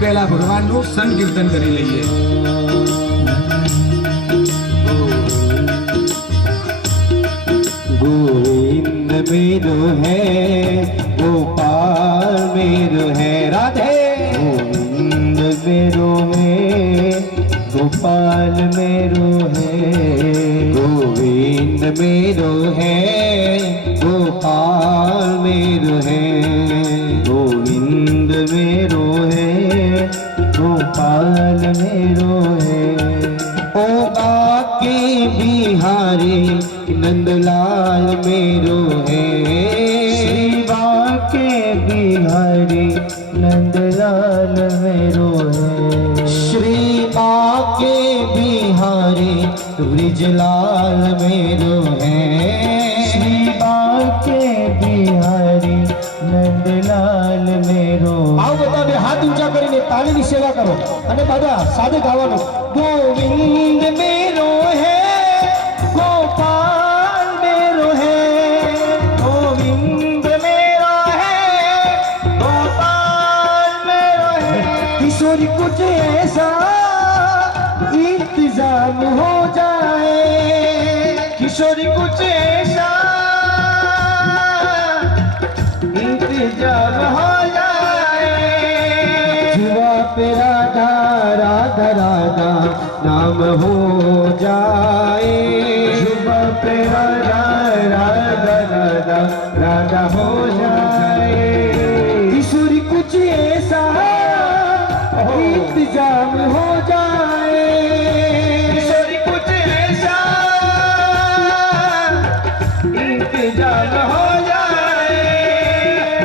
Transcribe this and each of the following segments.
पहला भगवान नु संकीर्तन करी लईए। गोविंद मेरो है गोपाल मेरो है राधे। गोविंद मेरो है गोपाल मेरो है। गोविंद मेरो है गोपाल मेरो है। गोविंद मेरो है गोपाल मेरो है। ओ बाके बिहारी नंदलाल मेरो है। श्री बाके बिहारी नंदलाल मेरो है। श्री बाके बिहारी ब्रिजलाल मेरो है। श्री बाके बिहारी नंदलाल मेरो। आओ बता बे हाथ ऊंचा करीने तालीनी सेवा करो અને બધા સાથે ગાવાનું। गोविंद मेरो है गोपाल मेरो है। गोविंद मेरो है गोपाल मेरो है। किशोरी कुछ ऐसा इंतजाम हो जाए। किशोरी कुछ ऐसा इंतजाम हो जाए। जुआ पे राधा राधा राधा नाम हो जाए। जुआ पे राधा राधा राधा राधा हो जाए। किशोरी कुछ ऐसा इंतजाम हो जाए। किशोरी कुछ ऐसा इंतजाम हो जाए।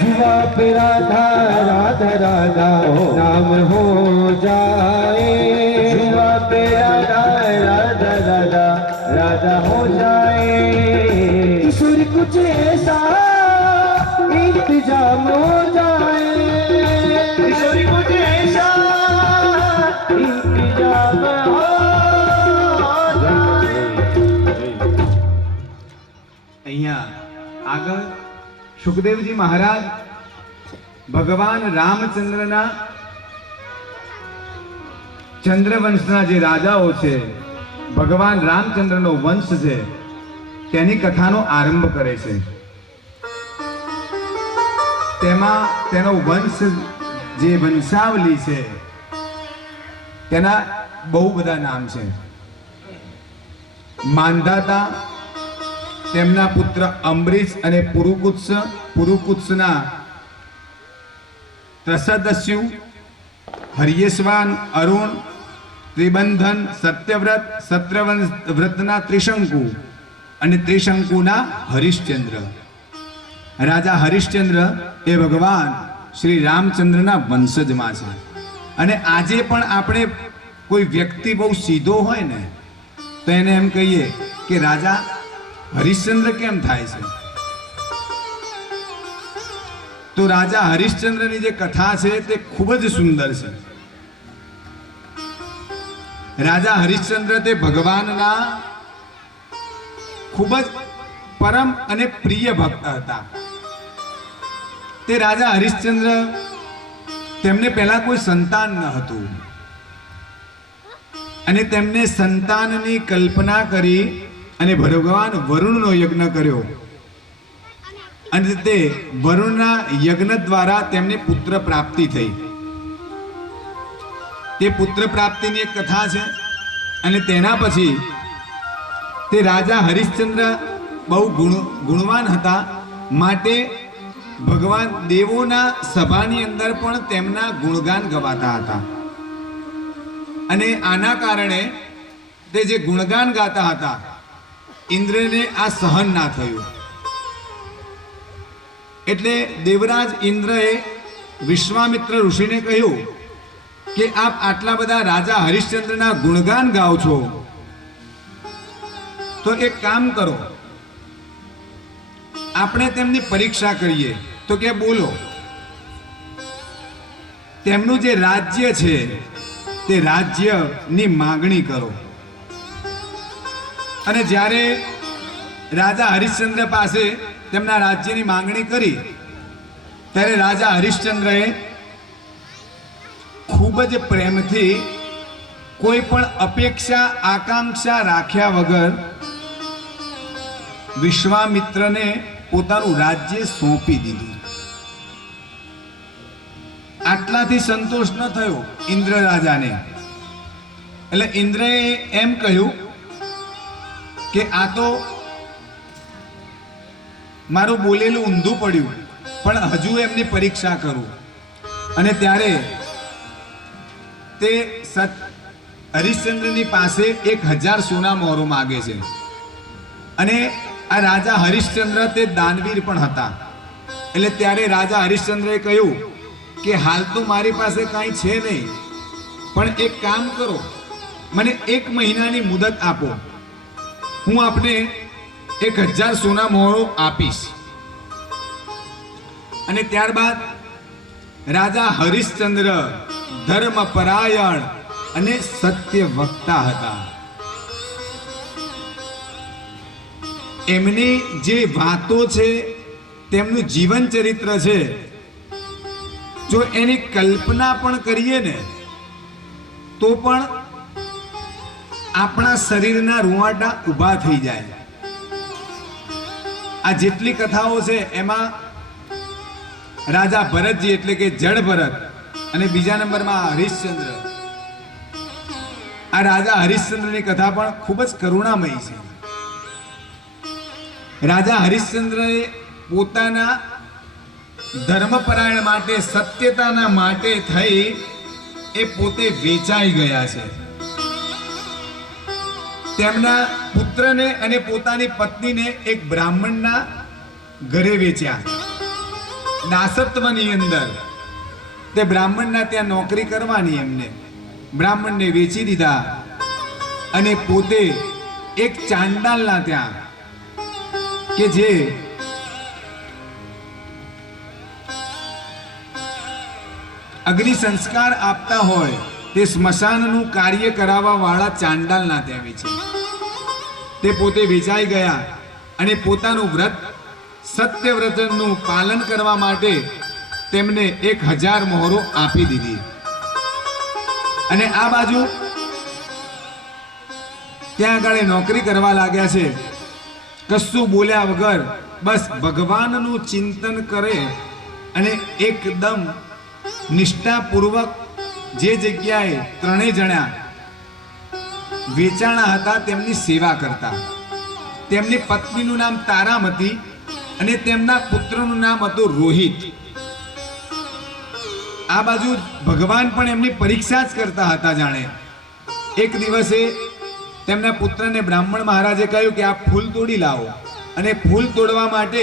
जुआ पे राधा राधा राधा नाम हो जाए। जुआ पे राधा राधा राधा राधा हो जाए। किशोरी कुछ ऐसा इंतजाम हो जाए। किशोरी कुछ ऐसा इंतजाम हो जाए। અહીંયા આગળ સુખદેવજી મહારાજ ભગવાન રામચંદ્રના ચંદ્રવંશના જે રાજાઓ છે, ભગવાન રામચંદ્રનો વંશ છે, તેની કથાનો આરંભ કરે છે। તેમાં તેનો વંશ જે વંશાવલી છે તેના બહુ બધા નામ છે। માંધાતા, તેમના પુત્ર અંબરીશ અને પુરુકુત્સના ત્રસદસ્યુ, હર્યેશ્વાન, અરુણ, ત્રિબંધન, સત્યવ્રત, સત્યવ્રતના ત્રિશંકુ અને ત્રિશંકુના હરિશ્ચંદ્ર। રાજા હરિશ્ચંદ્ર એ ભગવાન શ્રી રામચંદ્રના વંશજમાં છે। અને આજે પણ આપણે કોઈ વ્યક્તિ બહુ સીધો હોય ને તો એને એમ કહીએ કે રાજા હરિશ્ચંદ્ર કેમ થાય છે? તો રાજા હરિશ્ચંદ્રની જે કથા છે તે ખૂબ જ સુંદર છે। રાજા હરિશ્ચંદ્ર તે ભગવાનના ખૂબ જ પરમ અને પ્રિય ભક્ત હતા। તે રાજા હરિશ્ચંદ્ર તેમને પહેલા કોઈ સંતાન ન હતું અને તેમને સંતાનની કલ્પના કરી અને ભગવાન વરુણનો યજ્ઞ કર્યો અને તે વરુણના યજ્ઞ દ્વારા તેમને પુત્ર પ્રાપ્તિ થઈ। તે પુત્ર પ્રાપ્તિની એક કથા છે। અને તેના પછી તે રાજા હરિશ્ચંદ્ર બહુ ગુણવાન હતા, માટે ભગવાન દેવોના સભાની અંદર પણ તેમના ગુણગાન ગવાતા હતા। અને આના કારણે તે જે ગુણગાન ગાતા હતા ઇન્દ્રને આ સહન ના થયું। એટલે દેવરાજ ઇન્દ્રએ વિશ્વામિત્ર ઋષિને કહ્યું કે આપ આટલા બધા રાજા હરિશ્ચંદ્રના ગુણગાન ગાઓ છો, તો એક કામ કરો, આપણે તેમની પરીક્ષા કરીએ। તો કે બોલો। તેમનું જે રાજ્ય છે તે રાજ્યની માંગણી કરો। અને જ્યારે રાજા હરિશ્ચંદ્ર પાસે તેમના રાજ્યની માંગણી કરી ત્યારે રાજા હરિશ્ચંદ્રએ ખૂબ જ પ્રેમથી કોઈ પણ અપેક્ષા આકાંક્ષા રાખ્યા વગર વિશ્વામિત્રને પોતાનું રાજ્ય સોંપી દીધું. આટલાથી સંતોષ ન થયો ઇન્દ્ર રાજાને. એટલે ઇન્દ્રએ એમ કહ્યું કે આ તો મારું બોલેલું ઊંધું પડ્યું, પણ હજુ એમની પરીક્ષા કરું. અને ત્યારે તે હરિશ્ચંદ્રની પાસે 1000 સોના મોહરો માગે છે. અને આ રાજા હરિશ્ચંદ્ર તે દાનવીર પણ હતા. એટલે ત્યારે રાજા હરિશ્ચંદ્રએ કહ્યું કે હાલ તો મારી પાસે કાંઈ છે નહીં, પણ એક કામ કરો, મને 1 મહિનાની મુદત આપો, હું આપને 1000 સોના મોહરો આપીશ. અને ત્યારબાદ રાજા હરિશ્ચંદ્ર ધર્મપરાયણ અને સત્ય વક્તા હતા. એમની જે વાતો છે, તેમનું જીવન ચરિત્ર છે, જો એની કલ્પના પણ કરીએ ને તો પણ આપણા શરીરના રૂવાટા ઊભા થઈ જાય. આ જેટલી કથાઓ છે એમાં રાજા ભરતજી એટલે કે જડ ભરત અને બીજા નંબરમાં હરિશ્ચંદ્ર, આ રાજા હરિશ્ચંદ્રની કથા પણ ખૂબ જ કરુણામયી છે. રાજા હરિશ્ચંદ્રએ પોતાના ધર્મપરાયણ માટે, સત્યતાના માટે થઈ એ પોતે વેચાઈ ગયા છે. તેમના પુત્રને અને પોતાની પત્નીને એક બ્રાહ્મણના ઘરે વેચ્યા. દાસત્વની અંદર તે બ્રાહ્મણના ત્યાં નોકરી કરવાની એમને બ્રાહ્મણને વેચી દીધા. અને પોતે એક ચાંડાલના ત્યાં કે જે અગ્નિ સંસ્કાર આપતા હોય તે સ્મશાનનું કાર્ય કરાવવા વાળા ચાંડાલના ત્યાં વેચે. તે પોતે વેચાઈ ગયા અને પોતાનું વ્રત સત્યવ્રતનું પાલન કરવા માટે તેમને 1000 મોહરો આપી દીધી. અને આ બાજુ ત્યાં આગળ નોકરી કરવા લાગ્યા છે. કશું બોલ્યા વગર બસ ભગવાનનું ચિંતન કરે અને એકદમ નિષ્ઠાપૂર્વક જે જગ્યાએ ત્રણેય જણા વેચાણા હતા તેમની સેવા કરતા. તેમની પત્નીનું નામ તારામતી અને તેમના પુત્રનું નામ હતું રોહિત. આ બાજુ ભગવાન પણ એમની પરીક્ષા જ કરતા હતા. જાણે એક દિવસે તેમના પુત્રને બ્રાહ્મણ મહારાજે કહ્યું કે આ ફૂલ તોડી લાવો. અને ફૂલ તોડવા માટે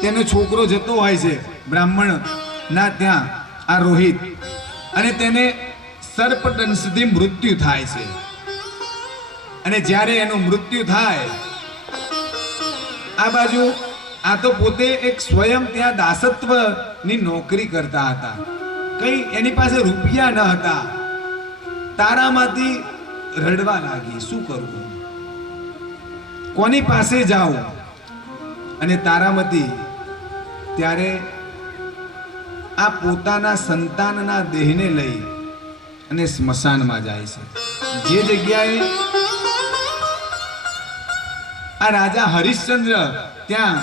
તેનો છોકરો જતો હોય છે બ્રાહ્મણ ના ત્યાં, આ રોહિત, અને તેને સર્પદંશથી મૃત્યુ થાય છે. અને જ્યારે એનું મૃત્યુ થાય, આ બાજુ આ તો પોતે એક સ્વયં ત્યાં દાસત્વની નોકરી કરતા હતા. કઈ એની પાસે રૂપિયા ન હતા. તારામાંથી રડવા લાગી, શું કરવું, કોની પાસે જાઉં? અને તારામતી ત્યારે આ પોતાના સંતાનના દેહને લઈ અને સ્મશાનમાં જાય છે. જે જગ્યાએ આ રાજા હરિશ્ચંદ્ર ત્યાં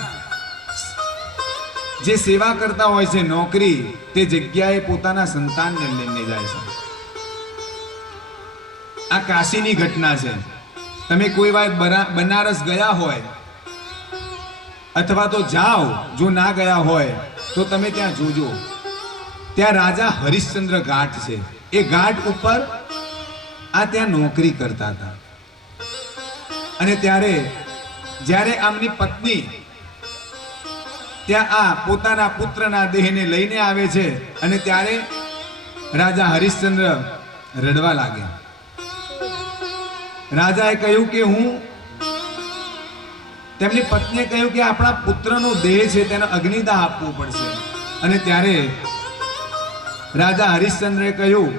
જે સેવા કરતા હોય છે નોકરી, તે જગ્યાએ પોતાના સંતાનને લઈને જાય છે. આ કાશીની ઘટના છે. તમે કોઈ વાર બનારસ ગયા હોય અથવા તો જાઓ, જો ના ગયા હોય તો તમે ત્યાં જોજો. ત્યાં રાજા હરિશ્ચંદ્ર ઘાટ છે. એ ઘાટ ઉપર આ ત્યાં નોકરી કરતા હતા. અને ત્યારે જ્યારે આમની પત્ની ત્યાં આ પોતાના પુત્રના દેહને લઈને આવે છે અને ત્યારે રાજા હરિશ્ચંદ્ર રડવા લાગ્યા. રાજાએ કહ્યું કે તેમની પત્નીએ કહ્યું કે આપણા પુત્રનો દેહ છે તેને અગ્નિદાહ આપવો પડશે. અને ત્યારે રાજા હરિશ્ચંદ્રએ કહ્યું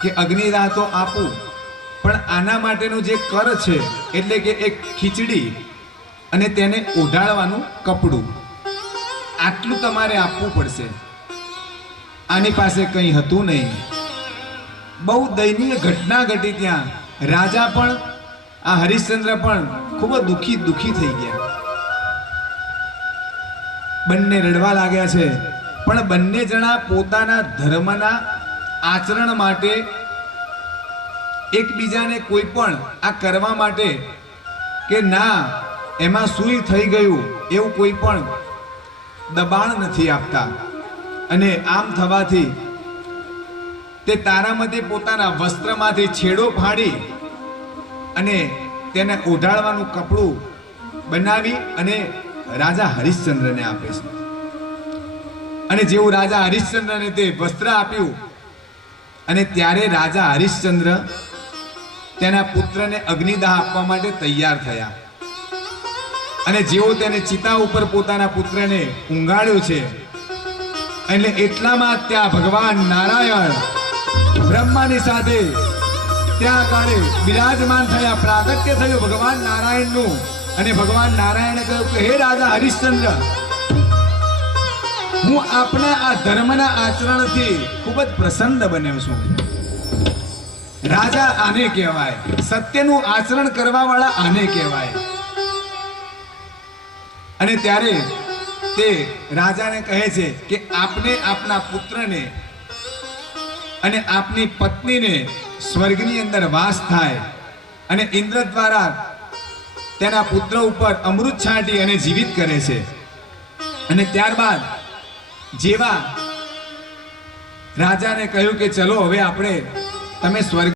કે અગ્નિદાહ તો આપું, પણ આના માટેનું જે કર છે એટલે કે એક ખીચડી અને તેને ઓઢાડવાનું કપડું, આટલું તમારે આપવું પડશે. આની પાસે કંઈ હતું નહીં. બહુ દયનીય ઘટના ઘટી ત્યાં. રાજા પણ આ હરિશ્ચંદ્ર પણ ખૂબ જ દુઃખી થઈ ગયા. બંને રડવા લાગ્યા છે, પણ બંને જણા પોતાના ધર્મના આચરણ માટે એકબીજાને કોઈ પણ આ કરવા માટે કે ના એમાં સુઈ થઈ ગયું એવું કોઈ પણ દબાણ નથી આપતા. અને આમ થવાથી તે તારામતી પોતાના વસ્ત્રમાંથી છેડો ફાડી અને તેને ઓઢાડવાનું કપડું બનાવી અને રાજા હરિશ્ચંદ્રને આપે છે. અને જેવું રાજા હરિશ્ચંદ્રને તે વસ્ત્ર આપ્યું અને ત્યારે રાજા હરિશ્ચંદ્ર તેના પુત્રને અગ્નિદાહ આપવા માટે તૈયાર થયા. અને જેવો તેને ચિતા ઉપર પોતાના પુત્રને ઊંઘાડ્યો છે એટલે એટલામાં ત્યાં ભગવાન નારાયણ બ્રહ્માની સાથે ત્યાં આગળ બિરાજમાન થયા. પ્રાગટ્ય થયું ભગવાન નારાયણનું. અને ભગવાન નારાયણે કહ્યું કે હે રાજા હરિશ્ચંદ્ર, હું આપણા આ ધર્મના આચરણથી ખૂબ જ પ્રસન્ન બન્યો છું. રાજા આને કહેવાય, સત્યનું આચરણ કરવા વાળા આને કહેવાય. અને ત્યારે તે રાજાને કહે છે કે આપને આપના પુત્રને અને આપની પત્નીને સ્વર્ગની અંદર વાસ થાય. અને ઇન્દ્ર દ્વારા તેના પુત્ર ઉપર અમૃત છાંટી અને જીવિત કરે છે. અને ત્યારબાદ જેવા રાજાને કહ્યું કે ચલો હવે આપણે તમે સ્વર્ગ